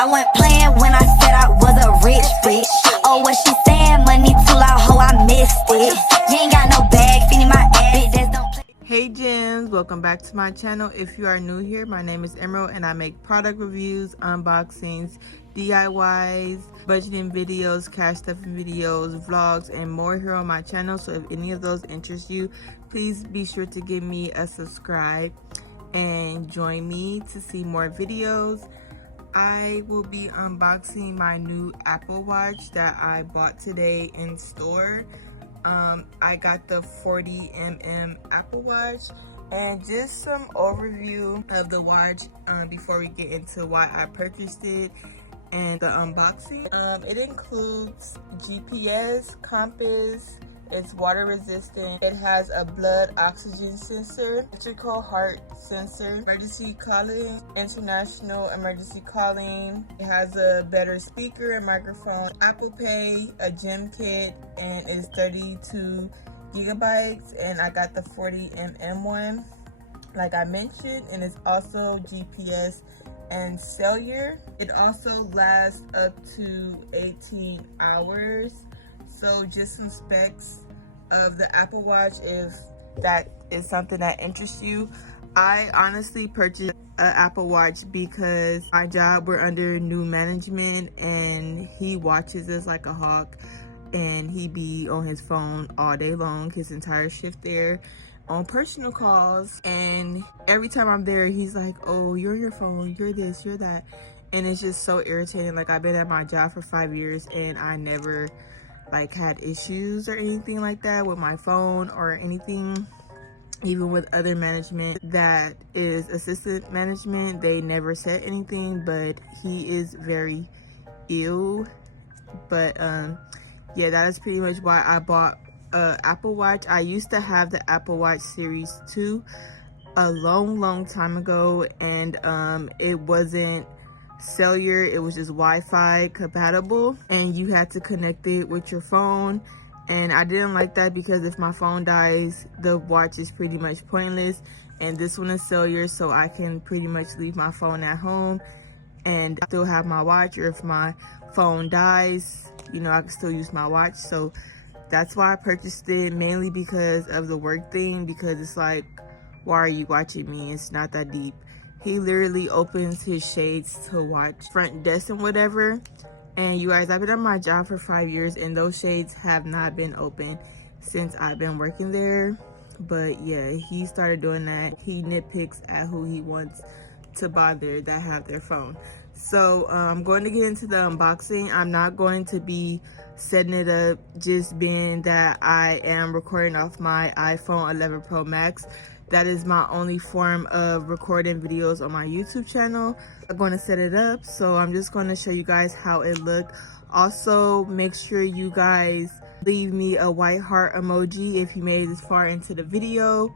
I went playing when I said I was a rich bitch. Oh, what she saying? Money too loud, ho, I missed it. You ain't got no bag, feeding my ass, bitch, don't play. Hey gems, welcome back to my channel. If you are new here, my name is Emerald and I make product reviews, unboxings, DIYs, budgeting videos, cash stuffing videos, vlogs, and more here on my channel. So if any of those interest you, please be sure to give me a subscribe and join me to see more videos. I will be unboxing my new Apple Watch that I bought today in store. I got the 40mm Apple Watch, and just some overview of the watch before we get into why I purchased it and the unboxing. It includes GPS, compass, it's water resistant, it has a blood oxygen sensor, electrical heart sensor, emergency calling, international emergency calling, it has a better speaker and microphone, Apple Pay, a gym kit, and it's 32 gigabytes, and I got the 40mm one like I mentioned, and it's also GPS and cellular. It also lasts up to 18 hours. So just some specs of the Apple Watch if that is something that interests you. I honestly purchased an Apple Watch because my job, we're under new management and he watches us like a hawk, and he be on his phone all day long, his entire shift there on personal calls, and every time I'm there he's like, oh, you're your phone, you're this, you're that, and it's just so irritating. Like, I've been at my job for 5 years and I never like had issues or anything like that with my phone or anything. Even with other management that is assistant management, they never said anything, but he is very ill. But yeah, that is pretty much why I bought Apple Watch. I used to have the Apple Watch Series 2 a long time ago, and it wasn't cellular, it was just Wi-Fi compatible, and you had to connect it with your phone, and I didn't like that because if my phone dies, the watch is pretty much pointless. And this one is cellular, so I can pretty much leave my phone at home and still have my watch, or if my phone dies, you know, I can still use my watch. So that's why I purchased it, mainly because of the work thing, because it's like, why are you watching me? It's not that deep. He literally opens his shades to watch front desk and whatever. And you guys, I've been at my job for 5 years and those shades have not been open since I've been working there. But yeah, he started doing that. He nitpicks at who he wants to bother that have their phone. So I'm going to get into the unboxing. I'm not going to be setting it up, just being that I am recording off my iPhone 11 Pro Max. That is my only form of recording videos on my YouTube channel. I'm going to set it up, so I'm just going to show you guys how it looked. Also, make sure you guys leave me a white heart emoji if you made it this far into the video,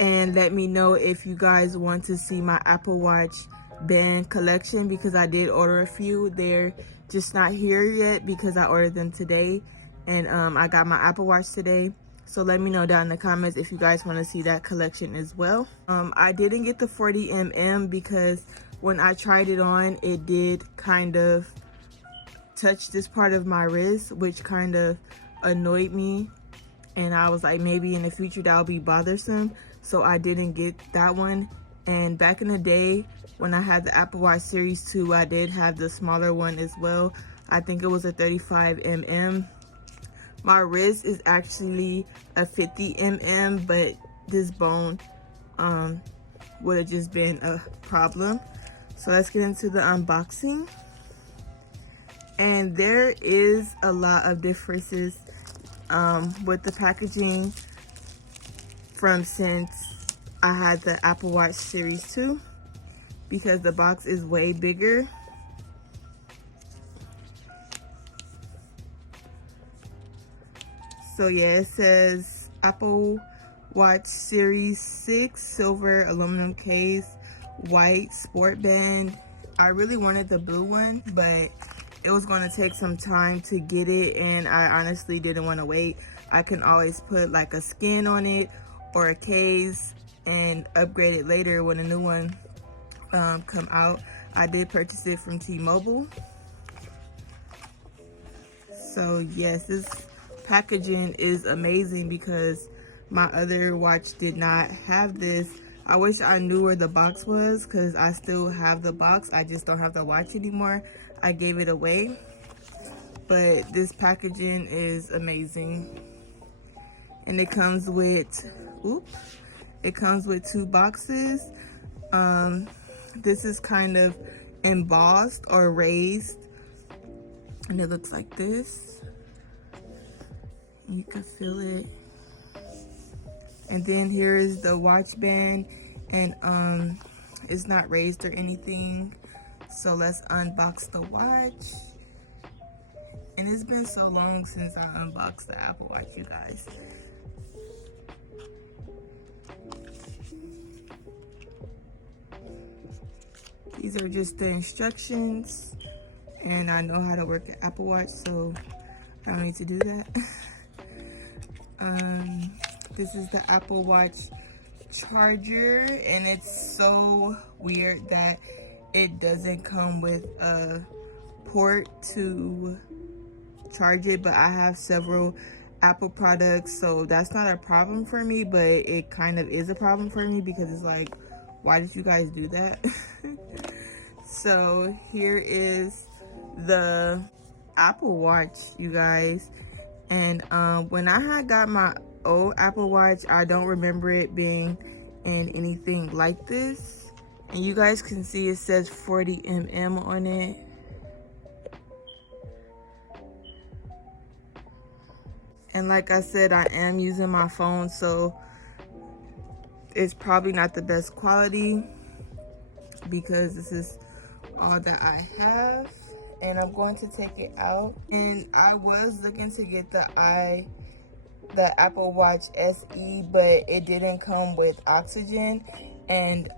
and let me know if you guys want to see my Apple Watch band collection, because I did order a few. They're just not here yet because I ordered them today, and I got my Apple Watch today. So let me know down in the comments if you guys want to see that collection as well. I didn't get the 40mm because when I tried it on, it did kind of touch this part of my wrist, which kind of annoyed me. And I was like, maybe in the future that'll be bothersome. So I didn't get that one. And back in the day when I had the Apple Watch Series 2, I did have the smaller one as well. I think it was a 35mm. My wrist is actually a 50mm, but this bone would have just been a problem. So let's get into the unboxing. And there is a lot of differences with the packaging from since I had the Apple Watch Series 2, because the box is way bigger. So yeah, it says Apple Watch Series 6, silver aluminum case, white sport band. I really wanted the blue one, but it was going to take some time to get it, and I honestly didn't want to wait. I can always put like a skin on it or a case and upgrade it later when a new one come out. I did purchase it from T-Mobile. So yes, this packaging is amazing because my other watch did not have this. I wish I knew where the box was because I still have the box. I just don't have the watch anymore. I gave it away. But this packaging is amazing. And it comes with, it comes with 2 boxes. This is kind of embossed or raised. And it looks like this. You can feel it. And then here is the watch band, and it's not raised or anything. So let's unbox the watch. And it's been so long since I unboxed the Apple Watch, you guys. These are just the instructions, and I know how to work the Apple Watch, so I don't need to do that. This is the Apple Watch charger, and it's so weird that it doesn't come with a port to charge it, but I have several Apple products, so that's not a problem for me, but it kind of is a problem for me because it's like, why did you guys do that? So here is the Apple Watch, you guys. And when I had got my old Apple Watch, I don't remember it being in anything like this. And you guys can see it says 40 mm on it. And like I said, I am using my phone, so it's probably not the best quality because this is all that I have. And I'm going to take it out. And I was looking to get the Apple Watch SE, but it didn't come with oxygen. And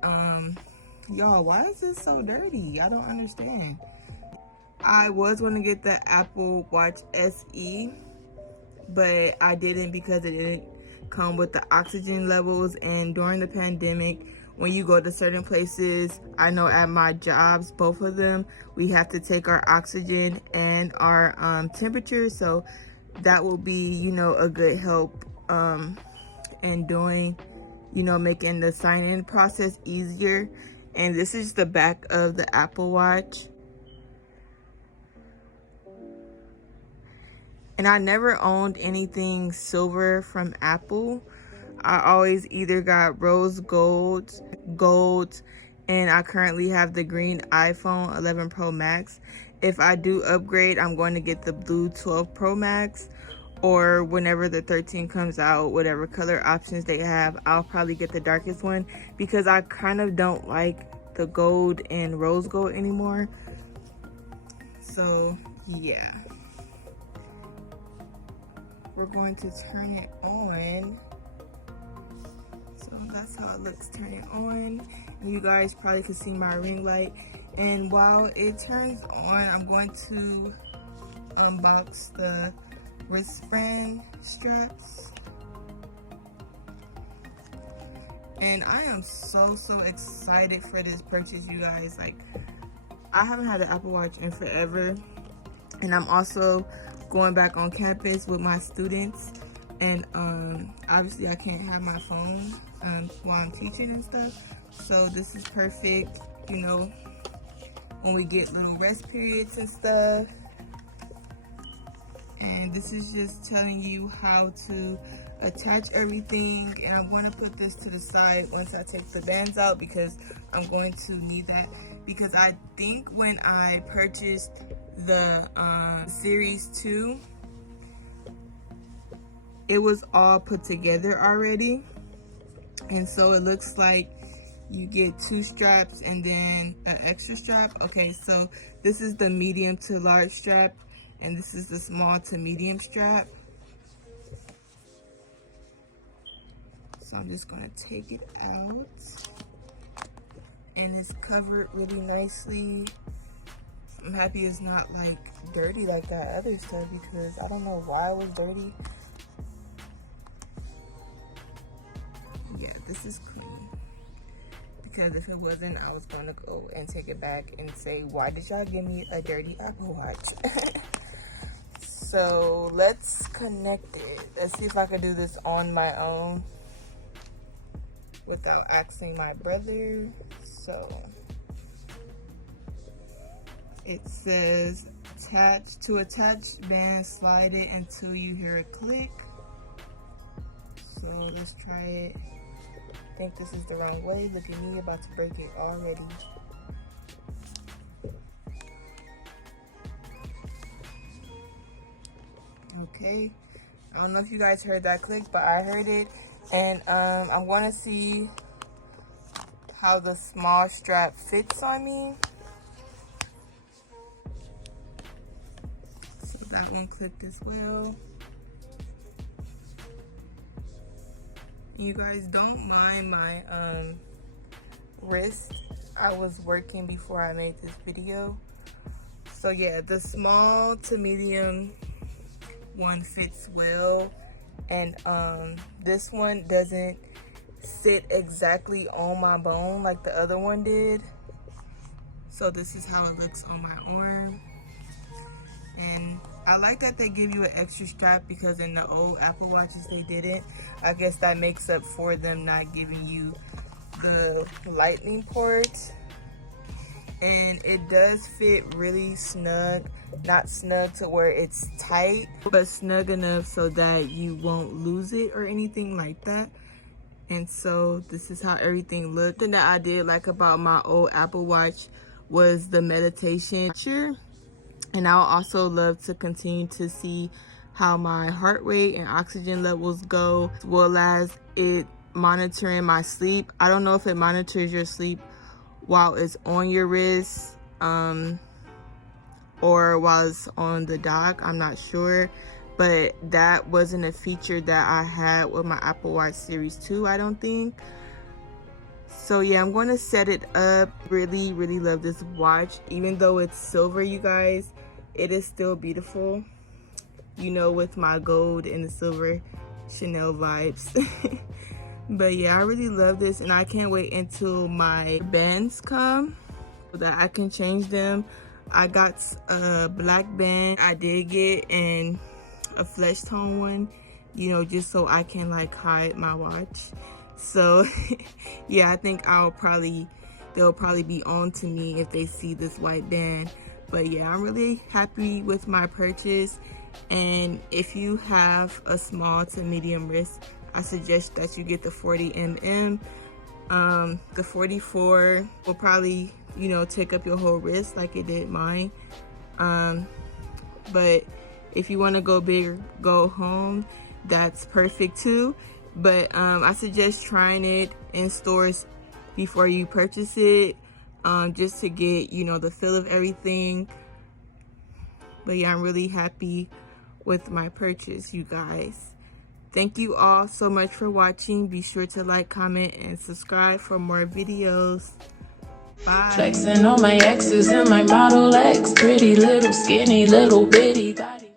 y'all, why is this so dirty? I don't understand. I was going to get the Apple Watch SE, but I didn't because it didn't come with the oxygen levels. And during the pandemic, when you go to certain places, I know at my jobs, both of them, we have to take our oxygen and our temperature. So that will be, you know, a good help in doing, you know, making the sign-in process easier. And this is the back of the Apple Watch. And I never owned anything silver from Apple. I always either got rose gold, and I currently have the green iPhone 11 Pro Max. If I do upgrade, I'm going to get the blue 12 Pro Max, or whenever the 13 comes out, whatever color options they have, I'll probably get the darkest one because I kind of don't like the gold and rose gold anymore. So yeah, we're going to turn it on. So that's how it looks turning on. And you guys probably can see my ring light. And while it turns on, I'm going to unbox the wristband straps. And I am so excited for this purchase, you guys. Like, I haven't had an Apple Watch in forever. And I'm also going back on campus with my students. And obviously I can't have my phone while I'm teaching and stuff. So this is perfect, you know, when we get little rest periods and stuff. And this is just telling you how to attach everything. And I'm going to put this to the side once I take the bands out because I'm going to need that. Because I think when I purchased the Series 2, it was all put together already. And so it looks like you get 2 straps and then an extra strap. Okay, so this is the medium to large strap, and this is the small to medium strap. So I'm just gonna take it out, and it's covered really nicely. I'm happy it's not like dirty like that other stuff because I don't know why it was dirty. Yeah, this is clean because if it wasn't, I was going to go and take it back and say, why did y'all give me a dirty Apple Watch? So let's connect it. Let's see if I can do this on my own without asking my brother. So it says attach band, slide it until you hear a click. So let's try it. I think this is the wrong way. Look at me, about to break it already. Okay, I don't know if you guys heard that click, but I heard it. And I want to see how the small strap fits on me. So that one clicked as well. You guys, don't mind my wrist. I was working before I made this video. So yeah, the small to medium one fits well, and this one doesn't sit exactly on my bone like the other one did. So this is how it looks on my arm. And I like that they give you an extra strap, because in the old Apple Watches they didn't. I guess that makes up for them not giving you the lightning port. And it does fit really snug, not snug to where it's tight, but snug enough so that you won't lose it or anything like that. And so this is how everything looked. The thing that I did like about my old Apple Watch was the meditation feature. And I would also love to continue to see how my heart rate and oxygen levels go, as well as it monitoring my sleep. I don't know if it monitors your sleep while it's on your wrist or while it's on the dock. I'm not sure, but that wasn't a feature that I had with my Apple Watch Series 2, I don't think. So yeah, I'm going to set it up. Really love this watch. Even though it's silver, you guys, it is still beautiful, you know, with my gold and the silver Chanel vibes. But yeah, I really love this, and I can't wait until my bands come so that I can change them. I got a black band I did get, and a flesh tone one, you know, just so I can like hide my watch. So yeah, I think they'll probably be on to me if they see this white band. But yeah, I'm really happy with my purchase. And if you have a small to medium wrist, I suggest that you get the 40 mm. The 44 will probably, you know, take up your whole wrist like it did mine. But if you want to go big or go home, that's perfect too. But I suggest trying it in stores before you purchase it, just to get, you know, the feel of everything. But yeah, I'm really happy with my purchase, you guys. Thank you all so much for watching. Be sure to like, comment, and subscribe for more videos. Bye. Flexing on my exes and my Model X, pretty little skinny little bitty body.